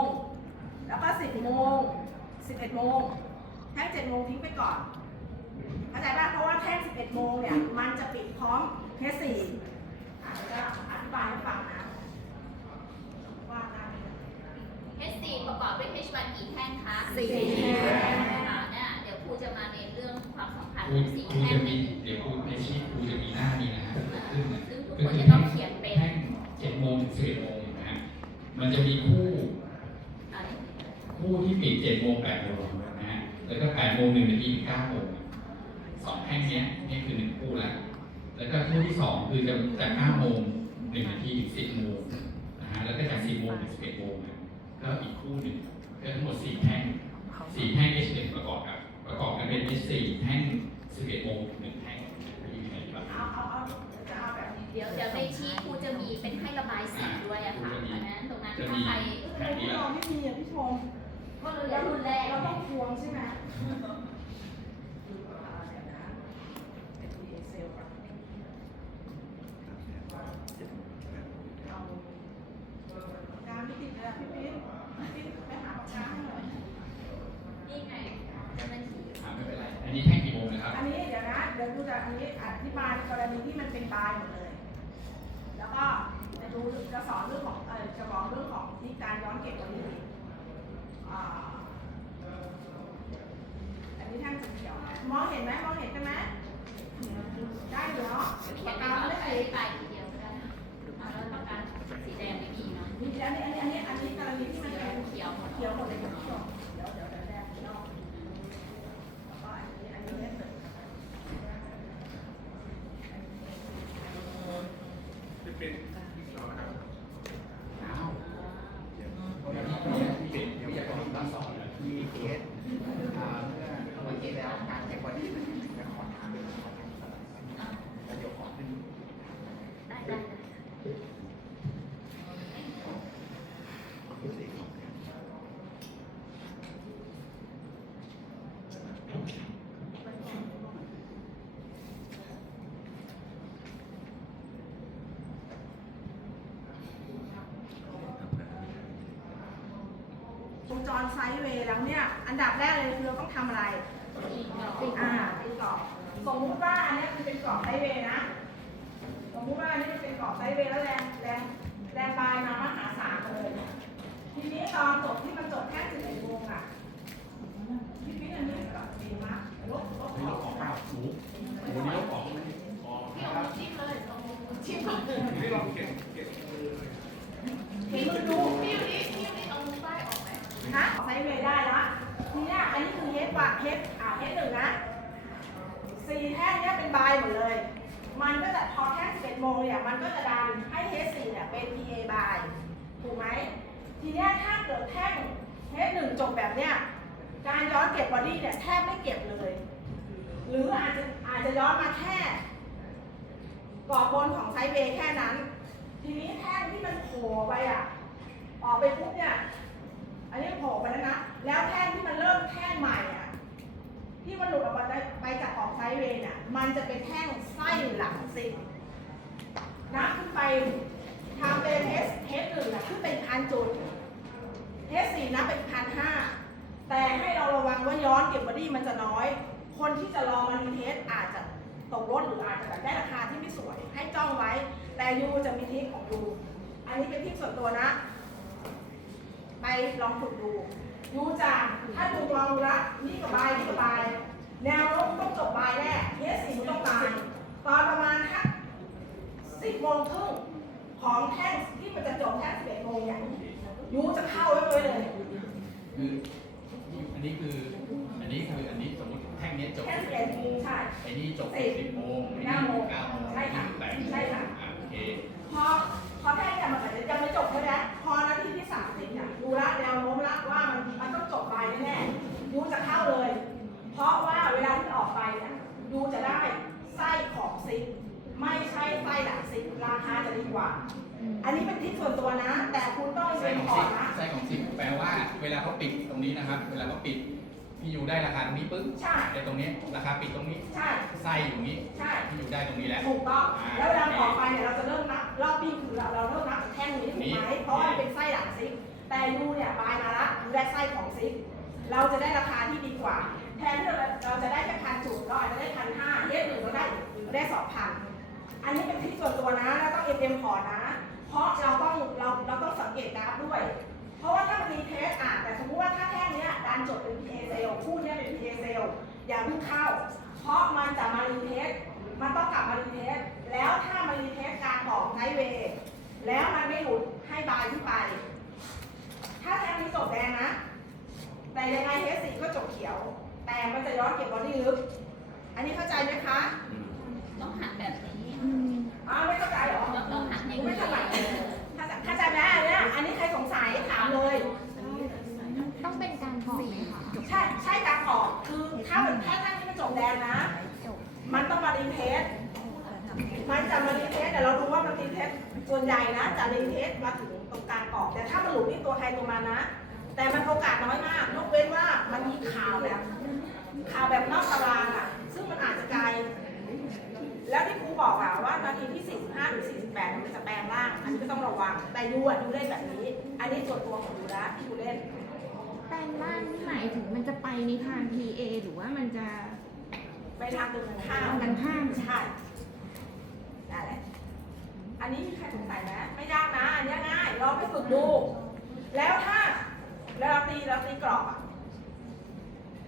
ง แล้วก็สิบโมงสิบเอ็ดโมงแท่งเจ็ดโมงทิ้งไปก่อน เข้าใจป่ะ เพราะว่าแท่งสิบเอ็ดโมงเนี่ย มันจะปิดพร้อมเคสสี่อะเดี๋ยวจะอธิบายให้ฟังนะว่าหน้านี้ H4 ประกอบด้วย H1 กี่แท่งคะสี่แท่งค่ะเนี่ยเดี๋ยวครูจะมาเรียนเรื่องความสัมพันธ์ครูของสี่ครูแท่งจะในมีหนึ่งเดี๋ยวครูในชีพครูจะมีหน้านี้นะฮะเกิดขึ้นนะซึ่งทุกก็คนคือจะต้องเขียนเป็น แท่งเจ็ดโมงถึงสิบเอ็ดโมงนะฮะมันจะมีคู่อะไร คู่ที่ปิดเจ็ดโมงแปดโมงนะฮะแล้วก็แปดโมงหนึ่งนาทีถึงเก้าโมงสองแท่งเนี้ยนี่คือหนึ่งคู่แล้วแล้วก็คู่ที่สองคือจะจากเก้าโมงหนึ่งนาทีถึงสิบโมงนะฮะแล้วก็จากสิบโมงถึงสิบเอ็ดโมงนะก็อีกคู่หนึ่งก็ทั้งหมดสี่แท่งสี่แท่ง H 1ประกอบกับประกอบกันเป็น H 4แท่ง11โมงหนึ่งแท่งอยู่ในบัตรเอาเอาเอาจะเอาแบบนี้เดี๋ยวเดี๋ยวในชีทครูจะมีเป็นให้ระบายสีด้วยอะค่ะเพราะฉะนั้นตรงนั้นจะถ้ามีใครแท่งนี้ที่แหละเราไม่มีอะพี่ชม ก็เลยรุ่นแรกเราต้องทวงใช่ไหมดูอ่าเดี๋ยวนะเป็นที่ Excel ก่อนเอาการไม่ติดเลยอะพี่ปิ๊นพี่ปิ๊นไปหาปากกาให้หน่อยนี่ไงเจ้าหน้าที่อ่าไม่เป็นไร อันนี้แท่งกี่โมงนะครับ อันนี้เดี๋ยวนะเดี๋ยวดูจะอันนี้อธิบายกรณีที่มันเป็นบายหมดเลย แล้วก็จะดูจะสอนเรื่องของเออจะบอกเรื่องของที่การย้อนเก็บวันนี้ อันนี้แท่งสีเขียวนะมองเห็นไหมมองเห็นกันไหมได้เนาะปากกาก่อนไม่แล้วได้อ ติด ธิบายทีเดียวก็ได้เอาแล้วปากกาสีแดงไม่มีเนาะ มีอันนี้อันนี้อันนี้อันนี้กรณีที่มันเป็น เขียวหมด เขียวหมดเลยคุณผู้ชมเดี๋ยวเดี๋ยวเดี๋ยวแดงนอกแล้วก็อันนี้อันนี้เล็กเลย จะเป็นเรานะครับ อ้าววันนี้เป็นวิทยากรการสอน เคสเมื่อวันกี้แล้วการแข่งบอดี้มันจะขอถามเป็นขอทางสลับแล้วเดี๋ยวขอขึ้น ได้ได้ได้ วงจรไซด์เวย์แล้วเนี่ย อันดับแรกเลยคือเราต้องทำอะไรอ่าตีกรอบสมมุติว่าอันนี้ยคือเป็นกรอบไซด์เวย์นะ สมมุติว่าอันนี้มันเป็นกรอบไซด์เวย์แล้วแรงแรงแรงบายมามหาศาลเลย ทีนี้ตอนจบที่ เนี่ยเป็น PA บายถูกไหมทีนี้ถ้าเกิดแท่งเฮดหนึ่งจบแบบเนี้ยการย้อนเก็บบอดี้เนี่ยแทบไม่เก็บเลย หรืออาจจะอาจจะย้อนมาแค่กรอบบนของไซด์เวย์แค่นั้น ทีนี้แท่งที่มันโผล่ไปอะออกไปปุ๊บเนี่ยอันนี้โผล่ไปแล้วนะแล้วแท่งที่มันเริ่มแท่งใหม่อะที่มันหลุดออกมาไปจากออกไซด์เวย์เนี่ยมันจะเป็นแท่งไส้หลังซิงนับขึ้นไป ทำเป็นเทสเทสหนึ่งอะขึ้นเป็นพันจุดเทสสี่นับเป็นพันห้าแต่ให้เราระวังว่าย้อนเก็บบอดี้มันจะน้อย คนที่จะรอมารีเทสอาจจะตกรถหรืออาจจะแบบได้ราคาที่ไม่สวย ให้จ้องไว้ แต่ยูจะมีทริคของยูอันนี้เป็นทริคส่วนตัวนะ ไปลองฝึกดูยูจะถ้าดูลองดูละนี่กับบายนี่กับบายแนวโน้มต้องจบบายแน่เทสสี่ต้องบายตอนประมาณทักสิบโมงครึ่ง ของแท่งที่มันจะจบแท่งสิบเอ็ดโมงเนี่ยยูจะเข้าไว้เลยเลยคืออันนี้คืออันนี้คืออันนี้สมมติแท่งนี้จบแท่งสิบ11เอ็ดโมงใช่ไอ้นี่จบสิบ10โมงไอ้เก้า จะดีกว่าอันนี้เป็นทิศส่วนตัวนะ แต่คุณต้องไส้เรียนของก่อซินกนะไส้ของซิกแปลว่าเวลาเขาปิดตรงนี้นะครับ เวลาเขาปิดพี่อยู่ได้ราคาตรงนี้ปึ๊บใช่ ไอ้ตรงนี้ราคาปิดตรงนี้ใช่ ไส้อยู่นี้ใช่ พี่อยู่ได้ตรงนี้แหละ ถูกต้อง แล้วเวลาต่อไปเนี่ยเราจะเริ่มนับรอบปีคือเราเราเริ่มนับจากแท่งนี้ถูกไหม เพราะว่ามันเป็นไส้หลังซิงค์แต่แต่ยูเนี่ยบายมาละยูได้ไส้ของซิก เราจะได้ราคาที่ดีกว่า แทนที่เราเราจะได้แค่พันจุดเราอาจจะได้พันห้าเยสหนึ่งเราได้เราได้สองพัน อันนี้เป็นทริคส่วนตัวนะแล้วต้องเอ็มเอ็มพอนะ เพราะเราต้องเราเราต้องสังเกตกราฟด้วย เพราะว่าถ้ามันมีเทสอะแต่สมมติว่าถ้าแท่งเนี้ยดันจดเป็น PA sale คู่เนี้ยเป็น PA sale อย่าเพิ่งเข้า เพราะมันจะมารีเทสมันต้องกลับมารีเทสแล้วถ้ามารีเทสการออกไซด์เวย์แล้วมันไม่หลุดให้บายขึ้นไป ถ้าแท่งนี้จบแดงนะ แต่ยังไงเทสสีก็จบเขียว แต่มันจะย้อนเก็บบอดี้ลึก จะรีเทสมาถึงตรงกลางกรอบ แต่ถ้ามันหลุดนี่ตัวใครตัวมันนะ แต่มันโอกาสน้อยมากยกเว้นว่ามันมีข่าวแบบข่าวแบบนอกตารางอะ ซึ่งมันอาจจะไกล แล้วที่ครูบอกอะว่านาทีที่ 45หรือ48 มันจะแปลงร่าง อันนี้ก็ต้องระวัง แต่ยูอะยูเล่นแบบนี้ อันนี้ส่วนตัวของยูนะที่ยูเล่นแปลงร่างที่หมายถึงมันจะไปในทาง PA หรือว่ามันจะไปทางตรงกันข้าม ตรงกันข้าม ใช่นั่นแหละอั นนี้มีใครสงสัยไหมไม่ยากนะ อันนี้ง่ายลองไปฝึกดู แล้วถ้าเราตีเราตีกรอบอะ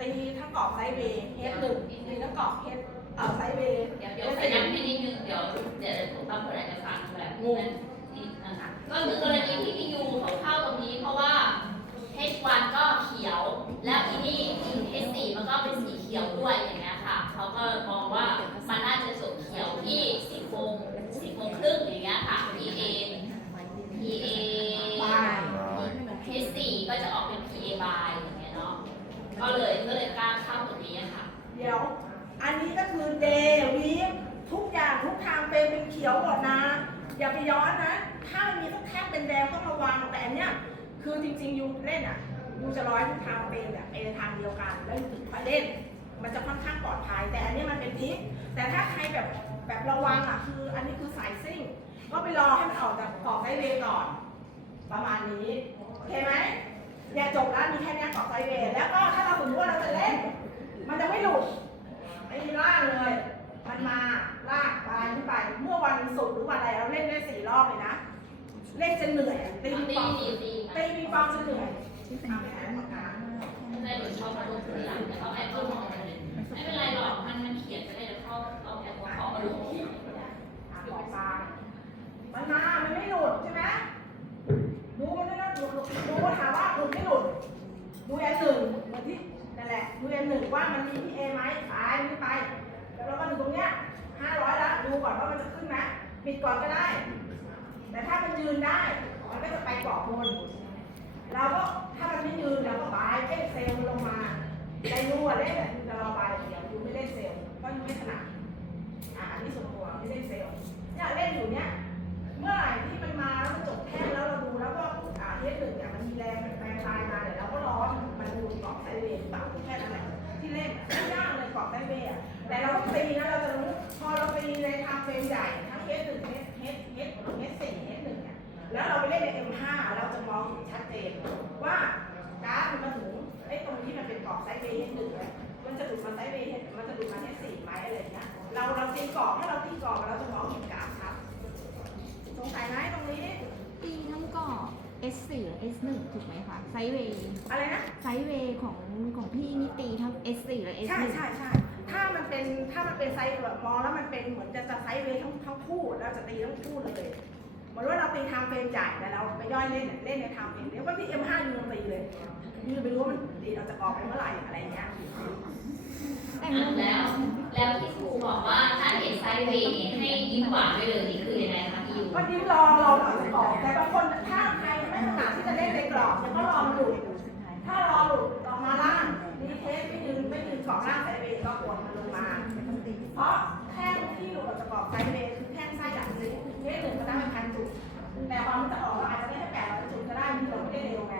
ตีทั้งกรอบไซด์เวย์เฮดหนึ่งตีทั้งกรอบเฮดเอ่อไซด์เวย์เดี๋ยวเดี๋ยวขยับให้นิดนึงเดี๋ยวเดี๋ยวผมบางคนอาจจะฟังแบบนั้นนี่นะคะก็คือกรณีที่พี่ยูเขาเข้าตรงนี้เพราะว่า H1 ก็เขียว แล้วอีนี่ H4 มันก็เป็นสีเขียวด้วยอย่างเงี้ยค่ะเขาก็มองว่ามันน่าจะจบเขียวที่สี่โมงสี่โมงครึ่งอย่างเงี้ยค่ะ PA PA บาย H4 ก็จะออกเป็น PA by อย่างเงี้ยเนาะก็เลยก็เลยกล้าเข้าตรงนี้อะค่ะ เดี๋ยว อันนี้ก็คือเดวีทุกอย่างทุกทางเป็นเป็นเขียวหมดนะ อย่าไปย้อนนะ ถ้ามันมีทุกแท่งเป็นแดงต้องระวังแต่อันเนี้ยคือจริงๆยูเล่นอะยูจะร้อยทุกทางเป็นแบบไปในทางเดียวกันแล้วยูถึงค่อยเล่น มันจะค่อนข้างปลอดภัย แต่อันนี้มันเป็นทิปแต่ถ้าใครแบบแบบระวังอะคือ อันนี้คือสายซิ่ง ก็ไปรอให้มันออกจากกรอบไซเวย์ก่อน ประมาณนี้โอเคไหมเนี่ยจบแล้วมีแค่เนี้ยกรอบไซเวย์แล้วก็ถ้าเราสมมติว่าเราจะเล่น มันจะไม่หลุดไม่มีล่างเลย มันมาลากปลายขึ้นไป เมื่อวันศุกร์หรือวันอะไรเราเล่นได้สี่รอบเลยนะ เล่นจนเหนื่อยอะตีตีปีปองตีตีตีปีปองจนเหนื่อยเอาไปให้ปากกาแต่หนูชอบมาลงทีหลังแต่เขาแอปก็มองเลยไม่เป็นไรหรอก มันมันเขียนไปเลยเดี๋ยวเขาเอาแอปของเขามาลงอะปอกปลามันมา มันไม่หลุดใช่ไหมดูมันด้วยนะหลุดหลุดดูว่าถามว่าหลุดไม่หลุดดูแอนหนึ่งเหมือนที่ นั่นแหละดูแอนหนึ่งว่ามันมีพีเอไหมไปไม่ไปแล้วเราก็ดูตรงเนี้ยห้าร้อยแล้วดูก่อนว่ามันจะขึ้นไหมปิดก่อนก็ได้ แต่ถ้ามันยืนได้ มันก็จะไปเกาะบนเราก็ถ้ามันไม่ยืนเราก็บายเอ้เซลล์ลงมาในรูอะเล่นอะยูจะรอบายอย่างเดียวยูไม่เล่นเซลล์เพราะยูไม่ถนัดอ่าอันนี้สม ใน M5 เราจะมองเห็นชัดเจนว่ากราฟมันมาถึงไอ้ตรงนี้มันเป็นกรอบไซด์เวย์เฮดหนึ่งเลยมันจะดูดมาไซด์เวย์เฮดมันจะดูดมาเฮดสี่ไหมอะไรอย่างเงี้ยเราเราตีกรอบถ้าเราตีกรอบเราจะมองเห็นกราฟครับสงสัยไหมตรงนี้ตีทั้งกรอบ S4 และ S1 ถูกไหมคะไซด์เวย์อะไรนะไซด์เวย์ของของพี่นี่ตีทั้ง S4 และใช่ S1 ใช่ใช่ถ้ามันเป็นถ้ามันเป็นไซส์แบบมองแล้วมันเป็นเหมือนจะจะไซด์เวย์ทั้งทั้งคู่เราจะตีทั้งคู่เลยเหมือนว่าเราตีทาง เฟรมใหญ่แต่เราไปย่อยเล่นเนี่ยเล่นในทางเฟรมเดียวก็ที่ M5 ยูลงตีเลยยูจะไปรู้ว่ามันดีเราจะกรอบไปเมื่อไหร่อะไรอย่างเงี้ยแต่อะงงแล้ว แล้วที่ครูบอกว่าถ้าเห็นไซด์เวย์เนี่ยให้ยิ้มหวานไปเลยนี่คือยังไงคะพี่ยูก็ยิ้มรอรอหน่อยก่อนแต่บางคนถ้าใครไม่ถนัดที่จะเล่นในกรอบเนี่ยก็รอมันหลุดถ้ารอหลุดออกมาล่างนี่เทสไม่ยืนไม่ยืนกรอบล่างไซด์เวย์ก็กดมันลงมาเพราะแท่งที่หลุดออกจากกรอบไซด์เวย์ แต่ความมันจะออกเราอาจจะไม่ได้แปดร้อยจุดก็ได้ที่เราไม่ได้เร็วไง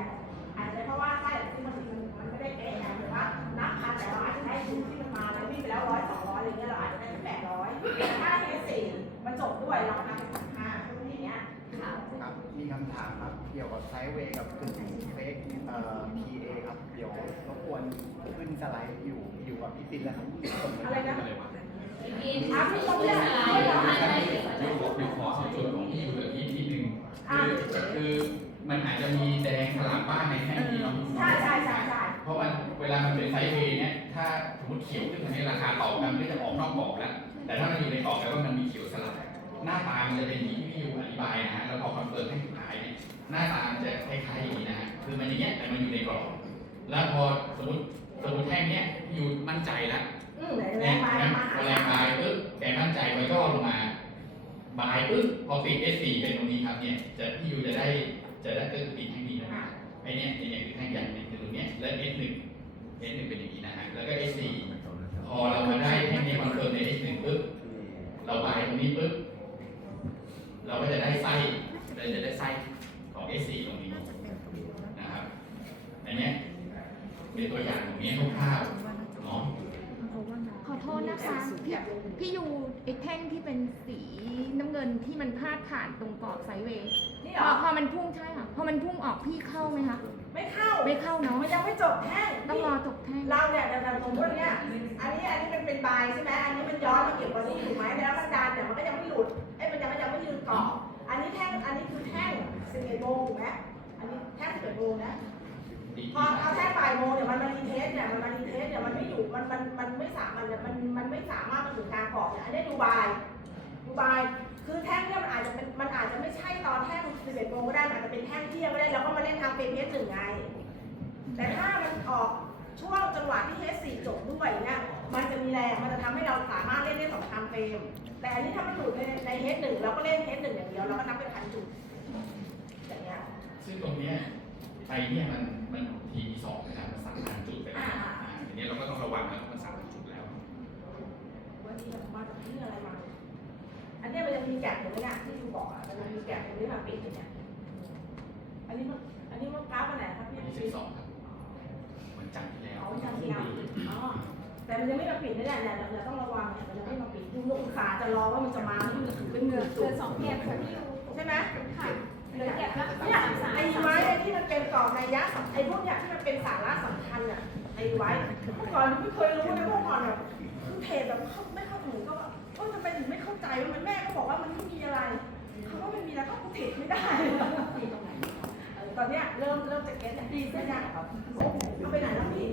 อาจจะเพราะว่าไส้ที่มันมันไม่ได้เป๊ะไงหรือว่านักพันแต่เราอาจจะได้จุดที่มันมาแล้ววิ่งไปแล้วร้อยสองร้อยอะไรเงี้ยเราอาจจะได้แค่แปดร้อยแต่ถ้าเป็นสี่มันจบด้วยเราทำห้าอย่างเนี้ยครับมีคำถามครับเกี่ยวกับไซด์เวย์กับกึ่งเฟกเอ่อ PA ครับเดี๋ยวรบกวนขึ้นสไลด์อยู่อยู่กับพี่ปินแล้วครับอะไรนะพี่ปินครับพี่ชมเอะไร ใช่ใช่ใช่เพราะมันเวลามันเป็นไซส์เวย์เนี่ยถ้าสมมติเขียวขึ้นมาในราคาต่อกันก็จะออกนอกกรอบแล้ว แต่ถ้ามันอยู่ในกรอบแปลว่ามันมีเขียวสลับหน้าตามันจะเป็นอย่างที่พี่ยูอธิบายนะฮะแล้วพอคอนเฟิร์มให้สุดท้ายเนี่ยหน้าตามันจะคล้ายๆอย่างนี้นะฮะคือมันอย่างเงี้ยแต่มันอยู่ในกรอบแล้วพอสมมติสมมติแท่งเนี้ยพี่ยูมั่นใจแล้วอืมแรงมานะมาพอแรงบายปุ๊บแกมั่นใจไว้ย่อลงมาบายปุ๊บพอปิด S4 เป็นตรงนี้ครับเนี่ยจะพี่ยูจะได้จะได้ก็คือปิดแท่งนี้นะอะไอ เนี่ยไอเนี่ยคือแท่งใหญ่เนี่ยคือตรงเนี้ยแล้ว S1 S1 เป็นอย่างนี้นะฮะแล้วก็ S4 พอเรามาได้แท่งนี้คอนเฟิร์มใน S1 ปุ๊บเราบายตรงนี้ปุ๊บเราก็จะได้ไส้เราจะได้ไส้ของ S4 ตรงนี้นะครับอันเนี้ยเป็นตัวอย่างของนี้คร่าวๆเนาะขอโทษนะคะพี่พี่ยูไอ้แท่งที่เป็นสีน้ำเงินที่มันพาดผ่านตรงกรอบไซด์เวย์ นี่พเหรออพอมันพุ่งใช่ค่ะ พอมันพุ่งออกพี่เข้าไหมคะ ไม่เข้า ไม่เข้าเนาะ มันยังไม่จบแท่งต้องรอจบแท่งเราเนี่ยเดี๋ยวเราสมมติเนี่ยอันนี้อันนี้มันเป็นบายใช่ไหมอันนี้มันย้อนมาเก็บบอดี้ถูกไหมแล้วมันดันเนี่ยมันก็ยังไม่หลุดเอ้ยมันยังไม่ยังไม่ยืนเกาะอันนี้แท่งอันนี้คือแท่ง11โมงถูกไหมอันนี้แท่ง11โมงนะดีพอเอาแค่บ่ายโมงเนี่ยมันมารีเทสเนี่ยมันมารีเทสเนี่ยมันไม่อยู่มันมันมันไม่สามารถมันมันไม่สามารถมาถึงกลางกรอบเนี่ยอันนี้ดูบายดูบาย คือแท่งเนี่ยมันอาจจะเป็นมันอาจจะไม่ใช่ตอนแท่ง11โมงก็ได้มันอาจจะเป็นแท่งเที่ยงก็ได้แล้วก็มาเล่นทางเป็นเพจหนึ่งไง แต่ถ้ามันออกช่วงจังหวะที่เฮสี่จบด้วยเนี่ยมันจะมีแรงมันจะทำให้เราสามารถเล่นได้สองทางเฟรมแต่อันนี้ถ้ามันหลุดในในเฮดหนึ่งเราก็เล่นเฮดหนึ่งอย่างเดียวเราก็นับเป็นพันจุดอย่างเงี้ยซึ่งตรงเนี้ยไอเนี่ยมันมันทีสองนะครับมันสามพันจุดไปแล้วอ่าทีนี้เราก็ต้องระวังแล้วมันสามพันจุดแล้วว่าที่มันมาจากที่อะไรมา อันเนี้ยมันจะมีแกะอยู่ไหมเนี่ยที่ดูบอกอะมันจะมีแกะตรงนี้มาปิดอยู่เนี่ยอันนี้มันอันนี้มันกราฟอันไหนครับพี่วันที่สิบสองครับวันจันทร์ที่แล้วอ๋อมันจะมีอะอ๋อแต่มันยังไม่มาปิดนะเนี่ยเนี่ยเราเราต้องระวังเนี่ยมันยังไม่มาปิดดูลูกค้าจะรอว่ามันจะมาแล้วมันจะถือเป็นเงินจุดสองแกะค่ะพี่ใช่ไหมค่ะเหลือแกะละเนี่ยไอ้ไม้ไอ้ที่มันเป็นกรอบในยะสำไอ้พวกเนี้ยที่มันเป็นสาระสำคัญอะไอ้ไว้เมื่อก่อนไม่เคยรู้นะเมื่อก่อนแบบคือเพจแบบเขาไม่เข้าถึงก็ว่า เออทำไมถึงไม่เข้าใจว่ามันแม่ก็บอกว่ามันไม่มีอะไรเขาว่ามันมีแล้วก็กูติดไม่ได้เออตอนเนี้ยเริ่มเริ่มจะเก็ตเนี่ยดีขึ้นยังเอาไปไหนแล้วพี่